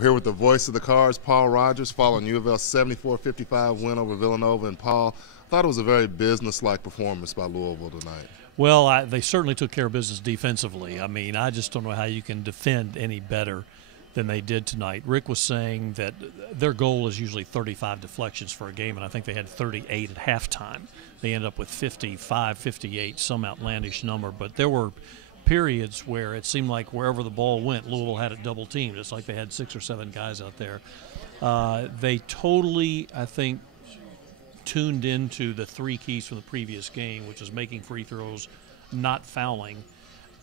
We're here with the voice of the Cards, Paul Rogers, following U of L's 74-55 win over Villanova. And Paul, I thought it was a very business-like performance by Louisville tonight. Well, they certainly took care of business defensively. I mean, I just don't know how you can defend any better than they did tonight. Rick was saying that their goal is usually 35 deflections for a game, and I think they had 38 at halftime. They ended up with 55, 58, some outlandish number. But there were periods where it seemed like wherever the ball went, Louisville had it double teamed. It's like they had 6 or 7 guys out there. They totally, I think, tuned into the 3 keys from the previous game, which is making free throws, not fouling,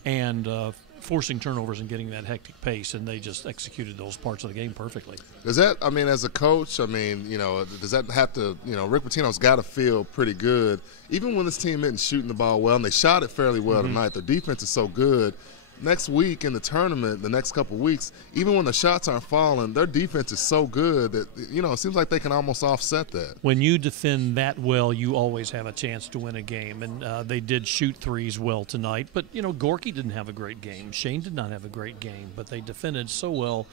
and forcing turnovers and getting that hectic pace, and they just executed those parts of the game perfectly. Does that, I mean, as a coach, I mean, you know, does that have to, you know, Rick Pitino's got to feel pretty good, even when this team isn't shooting the ball well, and they shot it fairly well tonight. Their defense is so good. Next week in the tournament, the next couple of weeks, even when the shots aren't falling, their defense is so good that, you know, it seems like they can almost offset that. When you defend that well, you always have a chance to win a game. And they did shoot threes well tonight. But, you know, Gorky didn't have a great game. Shane did not have a great game. But they defended so well,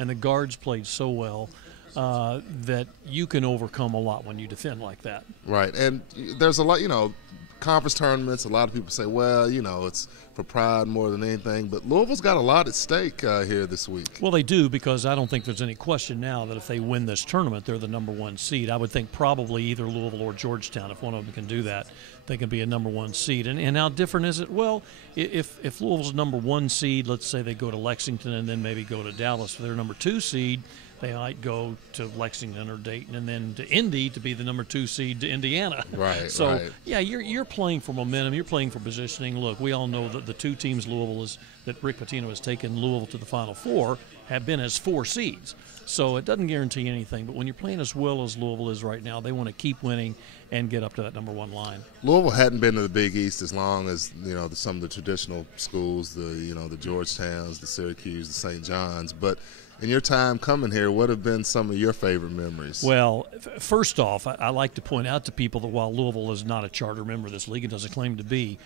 and the guards played so well that you can overcome a lot when you defend like that. Right. And there's a lot, you know, conference tournaments, a lot of people say, well, you know, it's for pride more than anything, but Louisville's got a lot at stake here this week. Well, they do, because I don't think there's any question now that if they win this tournament, they're the #1 seed. I would think probably either Louisville or Georgetown, if one of them can do that, they can be a #1 seed. And how different is it? Well, if Louisville's #1 seed, let's say they go to Lexington and then maybe go to Dallas for their #2 seed, they might go to Lexington or Dayton and then to Indy to be the #2 seed to Indiana. Right. So, right. yeah, you're playing for momentum. You're playing for positioning. Look, we all know that the 2 teams that Rick Pitino has taken Louisville to the Final Four have been as 4 seeds. So it doesn't guarantee anything. But when you're playing as well as Louisville is right now, they want to keep winning and get up to that #1 line. Louisville hadn't been to the Big East as long as, you know, some of the traditional schools, the Georgetowns, the Syracuse, the St. John's. But in your time coming here, what have been some of your favorite memories? Well, first off, I like to point out to people that while Louisville is not a charter member of this league and doesn't claim to be,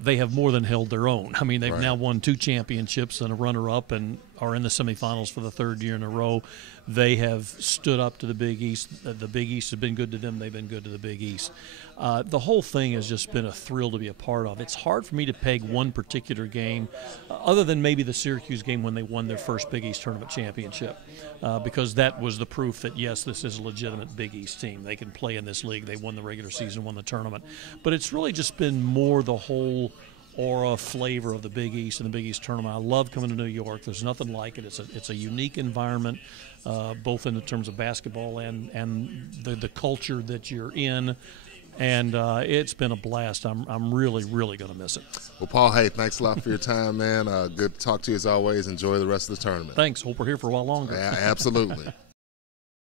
they have more than held their own. I mean, they've now won 2 championships and a runner-up and are in the semifinals for the 3rd year in a row. They have stood up to the Big East. The Big East has been good to them. They've been good to the Big East. The whole thing has just been a thrill to be a part of. It's hard for me to peg one particular game, other than maybe the Syracuse game when they won their first Big East tournament championship, because that was the proof that, yes, this is a legitimate Big East team. They can play in this league. They won the regular season, won the tournament. But it's really just been more the whole aura, flavor of the Big East and the Big East tournament. I love coming to New York. There's nothing like it. It's a unique environment, both in terms of basketball and the culture that you're in. And it's been a blast. I'm really, really going to miss it. Well, Paul, hey, thanks a lot for your time, man. Good to talk to you as always. Enjoy the rest of the tournament. Thanks. Hope we're here for a while longer. Absolutely.